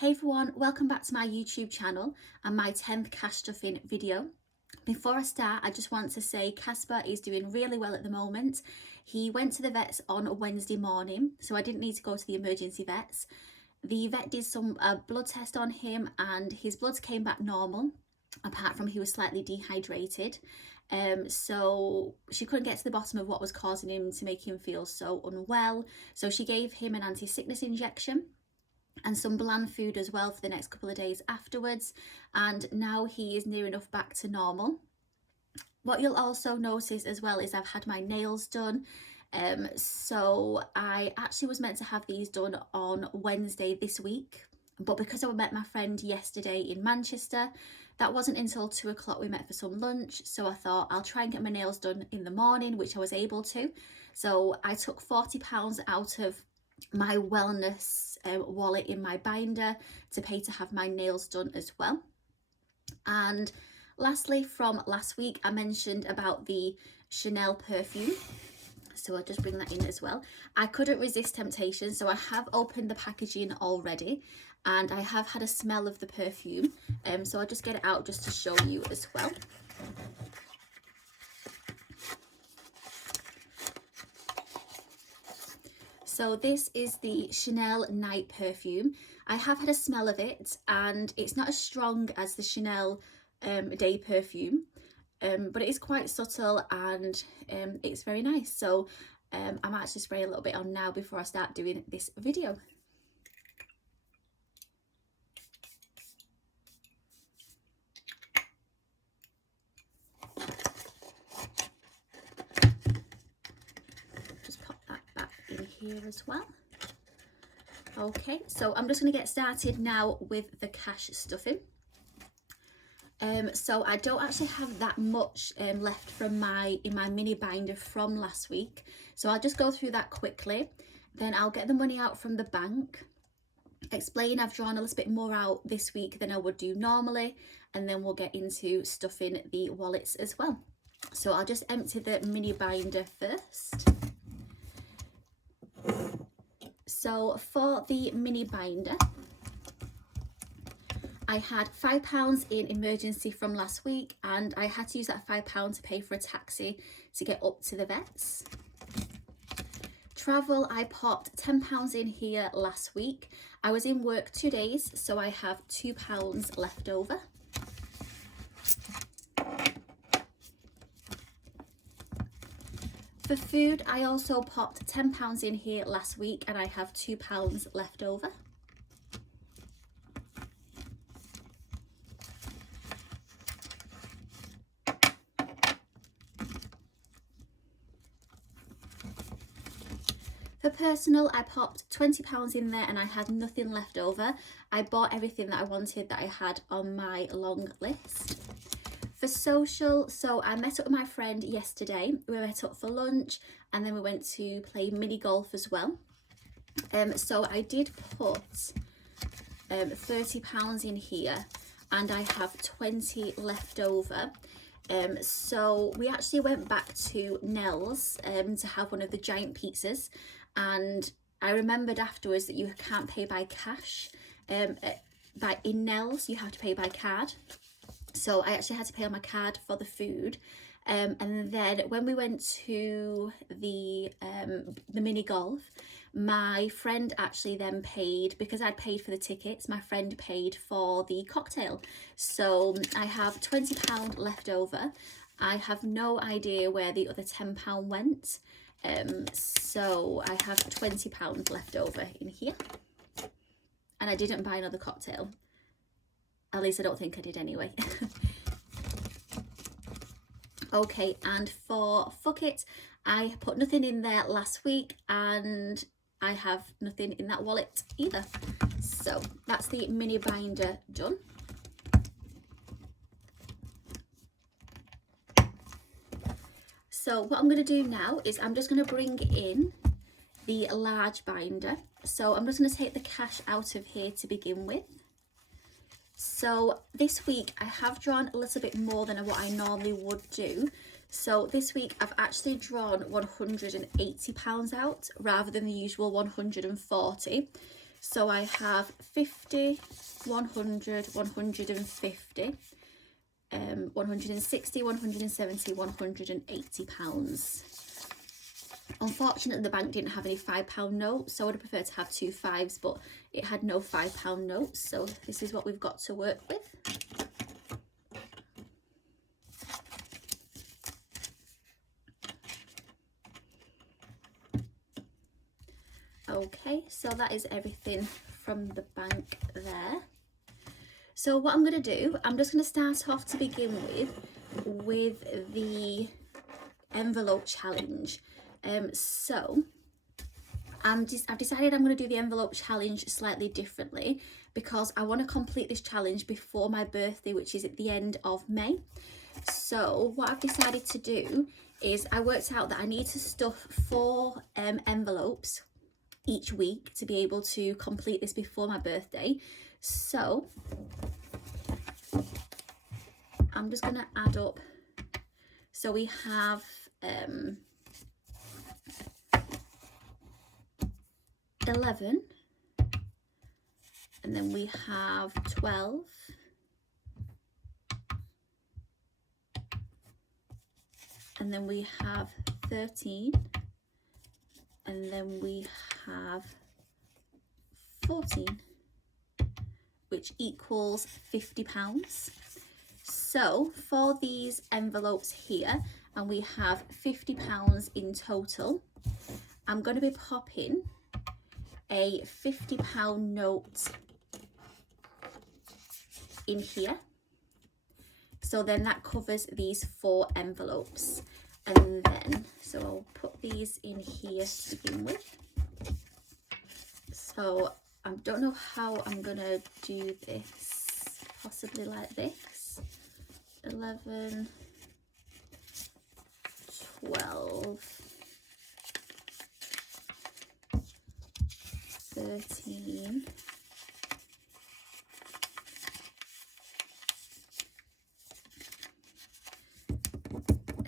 Hey everyone, welcome back to my YouTube channel and my 10th cash stuffing video. Before I start, I just want to say Casper is doing really well at the moment. He went to the vets on a Wednesday morning, so I didn't need to go to the emergency vets. The vet did some blood test on him and his bloods came back normal, apart from he was slightly dehydrated. So she couldn't get to the bottom of what was causing him to make him feel so unwell. So she gave him an anti-sickness injection and some bland food as well for the next couple of days afterwards, and now he is near enough back to normal. What you'll also notice as well is I've had my nails done. So I actually was meant to have these done on Wednesday this week, but because I met my friend yesterday in Manchester, that wasn't until 2 o'clock we met for some lunch, so I thought I'll try and get my nails done in the morning, which I was able to. So I took £40 out of my wellness wallet in my binder to pay to have my nails done as well. And lastly, from last week, I mentioned about the Chanel perfume, so I'll just bring that in as well. I couldn't resist temptation, so I have opened the packaging already and I have had a smell of the perfume, so I'll just get it out just to show you as well. So this is the Chanel Night Perfume. I have had a smell of it and it's not as strong as the Chanel Day Perfume, but it is quite subtle and it's very nice. So I might actually spray a little bit on now before I start doing this video. Just pop that back in here as well. Okay, so I'm just going to get started now with the cash stuffing. So I don't actually have that much left from in my mini binder from last week, so I'll just go through that quickly. Then I'll get the money out from the bank, explain I've drawn a little bit more out this week than I would do normally, and then we'll get into stuffing the wallets as well. So I'll just empty the mini binder first. So for the mini binder, I had £5 in emergency from last week, and I had to use that £5 to pay for a taxi to get up to the vets. Travel, I popped £10 in here last week. I was in work 2 days, so I have £2 left over. For food, I also popped £10 in here last week and I have £2 left over. For personal, I popped £20 in there and I had nothing left over. I bought everything that I wanted that I had on my long list. For social, so I met up with my friend yesterday. We met up for lunch and then we went to play mini golf as well. So I did put £30 in here and I have 20 left over. So we actually went back to Nell's to have one of the giant pizzas, and I remembered afterwards that you can't pay by cash. In Nell's you have to pay by card. So I actually had to pay on my card for the food. And then when we went to the mini golf, my friend actually then paid, because I'd paid for the tickets, my friend paid for the cocktail. So I have £20 left over. I have no idea where the other £10 went. So I have £20 left over in here. And I didn't buy another cocktail. At least I don't think I did anyway. Okay, and for Fuck It, I put nothing in there last week and I have nothing in that wallet either. So that's the mini binder done. So what I'm going to do now is I'm just going to bring in the large binder. So I'm just going to take the cash out of here to begin with. So this week I have drawn a little bit more than what I normally would do. So this week I've actually drawn £180 out rather than the usual 140. So I have 50, 100, 150, 160, 170, 180 pounds. Unfortunately, the bank didn't have any £5 notes, so I would have preferred to have 2 5s, but it had no £5 notes, so this is what we've got to work with. Okay, so that is everything from the bank there. So what I'm going to do, I'm just going to start off to begin with the envelope challenge. So I've decided I'm going to do the envelope challenge slightly differently because I want to complete this challenge before my birthday, which is at the end of May. So what I've decided to do is I worked out that I need to stuff 4 envelopes each week to be able to complete this before my birthday. So I'm just going to add up. So we have 11, and then we have 12, and then we have 13, and then we have 14, which equals £50. So for these envelopes here, and we have £50 in total, I'm going to be popping a £50 note in here. So then that covers these 4 envelopes. And then, so I'll put these in here to begin with. So I don't know how I'm gonna do this, possibly like this. 11, 12, 13,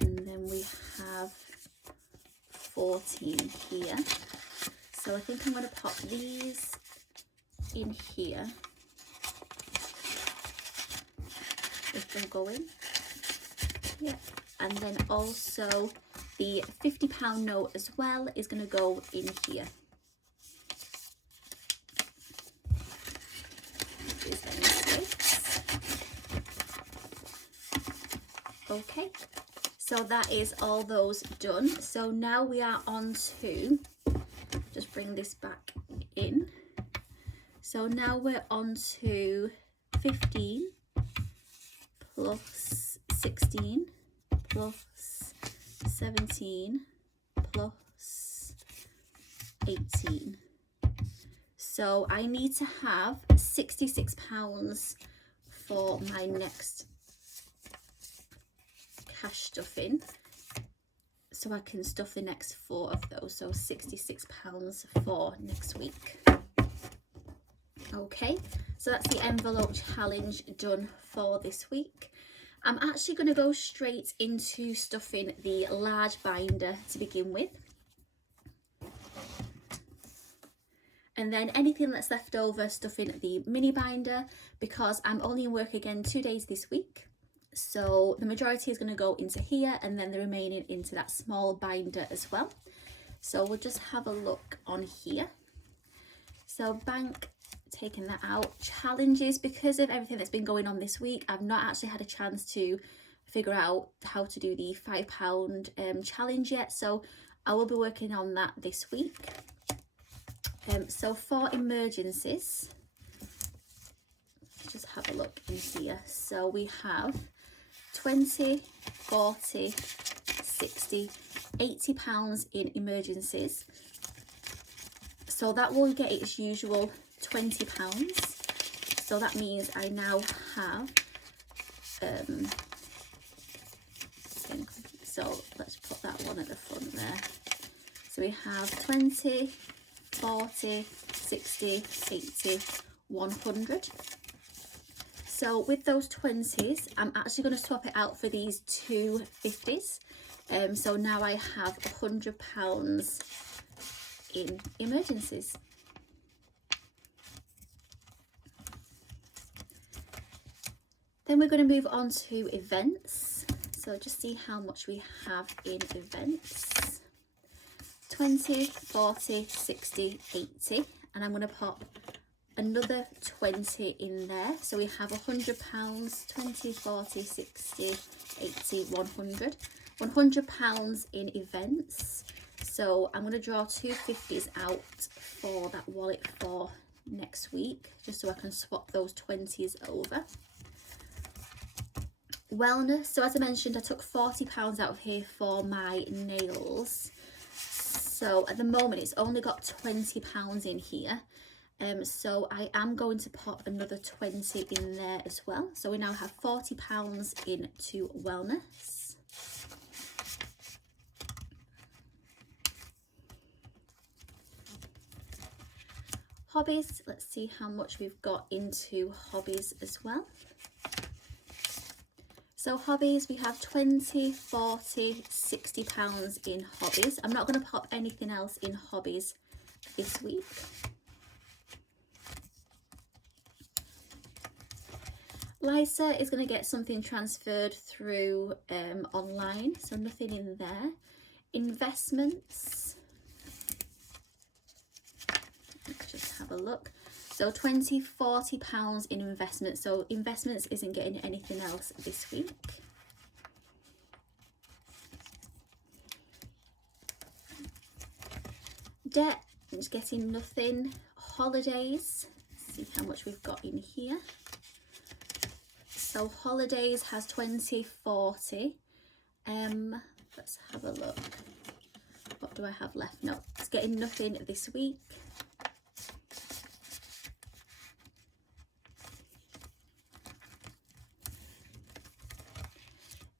and then we have 14 here. So I think I'm going to pop these in here if they're going. Yeah, and then also the £50 note as well is going to go in here. Okay, so that is all those done. So now we are on to, just bring this back in. So now we're on to 15 plus 16 plus 17 plus 18. So I need to have £66 for my next cash stuffing, so I can stuff the next 4 of those. So £66 for next week. Okay, so that's the envelope challenge done for this week. I'm actually going to go straight into stuffing the large binder to begin with, and then anything that's left over stuffing the mini binder, because I'm only in work again 2 days this week. So the majority is going to go into here, and then the remaining into that small binder as well. So we'll just have a look on here. So bank, taking that out. Challenges, because of everything that's been going on this week, I've not actually had a chance to figure out how to do the £5 challenge yet. So I will be working on that this week. So for emergencies, let's just have a look in here. So we have 20, 40, 60, £80 in emergencies. So that will get its usual £20. So that means I now have, so let's put that one at the front there. So we have 20, 40, 60, 80, 100. So with those 20s, I'm actually going to swap it out for these 2 50s. So now I have £100 in emergencies. Then we're going to move on to events. So just see how much we have in events. 20, 40, 60, 80. And I'm going to pop another 20 in there. So we have £100, 20, 40, 60, 80, 100. £100 in events. So I'm going to draw 250s out for that wallet for next week, just so I can swap those 20s over. Wellness, so as I mentioned, I took £40 out of here for my nails. So at the moment it's only got £20 in here. So I am going to pop another 20 in there as well. So we now have £40 into wellness. Hobbies, let's see how much we've got into hobbies as well. So hobbies, we have 20, 40, £60 in hobbies. I'm not going to pop anything else in hobbies this week. Lysa is going to get something transferred through online, so nothing in there. Investments, let's just have a look. So 20, £40 in investments. So investments isn't getting anything else this week. Debt is getting nothing. Holidays, let's see how much we've got in here. So holidays has 20, 40. Let's have a look. What do I have left? No, it's getting nothing this week.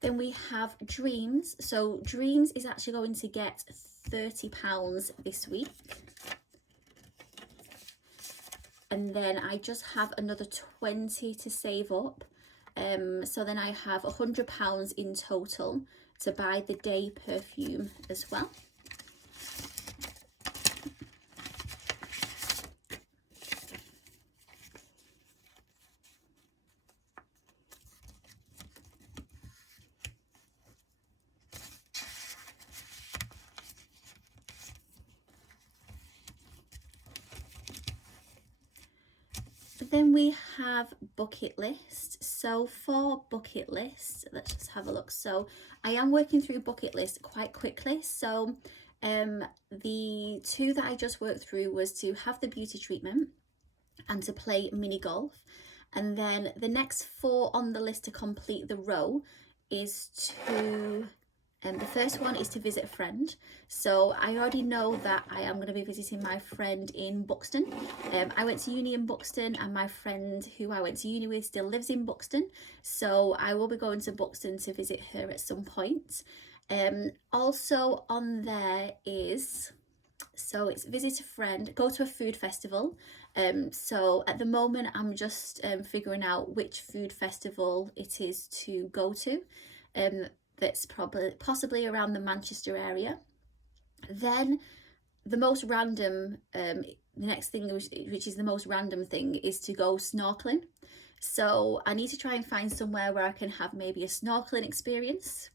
Then we have Dreams. So Dreams is actually going to get £30 this week. And then I just have another 20 to save up. So then I have £100 in total to buy the Day perfume as well. Then we have bucket list. So for bucket list, let's just have a look. So I am working through bucket list quite quickly. So the two that I just worked through was to have the beauty treatment and to play mini golf. And then the next 4 on the list to complete the row is to the first one is to visit a friend. So I already know that I am going to be visiting my friend in Buxton. I went to uni in Buxton, and my friend who I went to uni with still lives in Buxton. So I will be going to Buxton to visit her at some point. Also on there is, so it's visit a friend, go to a food festival. So at the moment I'm just figuring out which food festival it is to go to. That's possibly around the Manchester area. Then the most random, the next thing, which is the most random thing, is to go snorkeling. So I need to try and find somewhere where I can have maybe a snorkeling experience,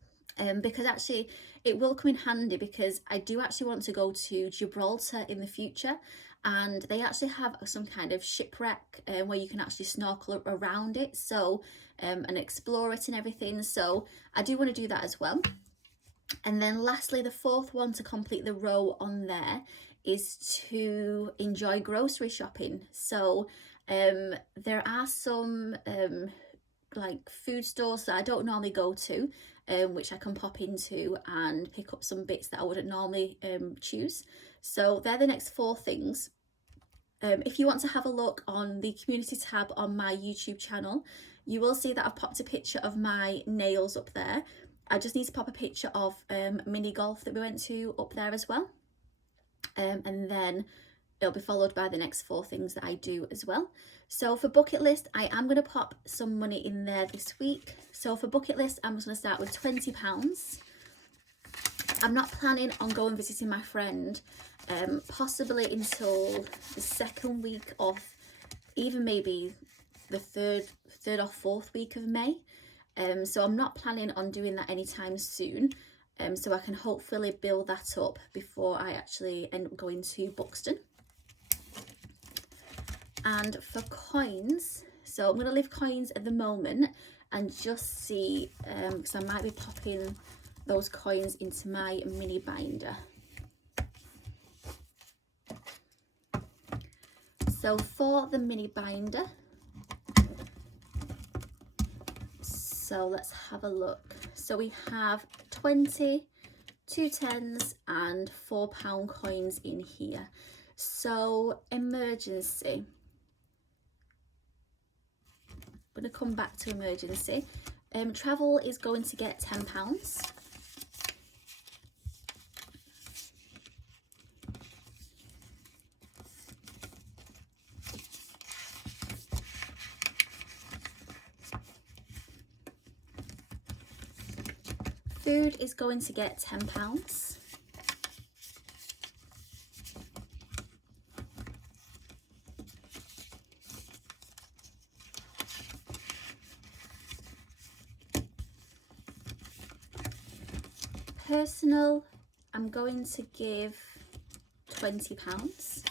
because actually it will come in handy, because I do actually want to go to Gibraltar in the future, and they actually have some kind of shipwreck where you can actually snorkel around it, so and explore it and everything. So I do want to do that as well. And then lastly, the 4th one to complete the row on there is to enjoy grocery shopping. So there are some like food stores that I don't normally go to, which I can pop into and pick up some bits that I wouldn't normally choose. So they're the next 4 things. If you want to have a look on the community tab on my YouTube channel, you will see that I've popped a picture of my nails up there. I just need to pop a picture of mini golf that we went to up there as well. And then it'll be followed by the next 4 things that I do as well. So for bucket list, I am going to pop some money in there this week. So for bucket list, I'm just going to start with £20. I'm not planning on going visiting my friend possibly until the 2nd week of, even maybe the third or fourth week of May. So I'm not planning on doing that anytime soon. So I can hopefully build that up before I actually end up going to Buxton. And for coins, so I'm going to leave coins at the moment and just see, because I might be popping those coins into my mini binder. So for the mini binder, so let's have a look. So we have 20, 2 10s and £4 coins in here. So emergency. I'm going to come back to emergency. Travel is going to get £10. Food is going to get £10. Personal, I'm going to give £20.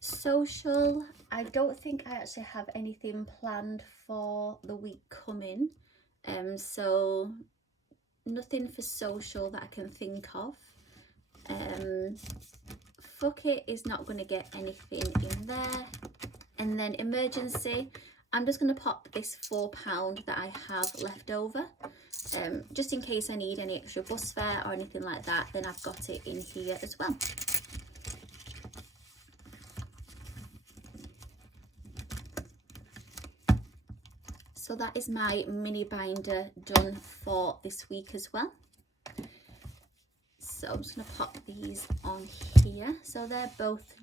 Social, I don't think I actually have anything planned for the week coming, so nothing for social that I can think of. Fuck it is not going to get anything in there. And then emergency, I'm just going to pop this £4 that I have left over, just in case I need any extra bus fare or anything like that, then I've got it in here as well. So that is my mini binder done for this week as well. So I'm just going to pop these on here. So they're both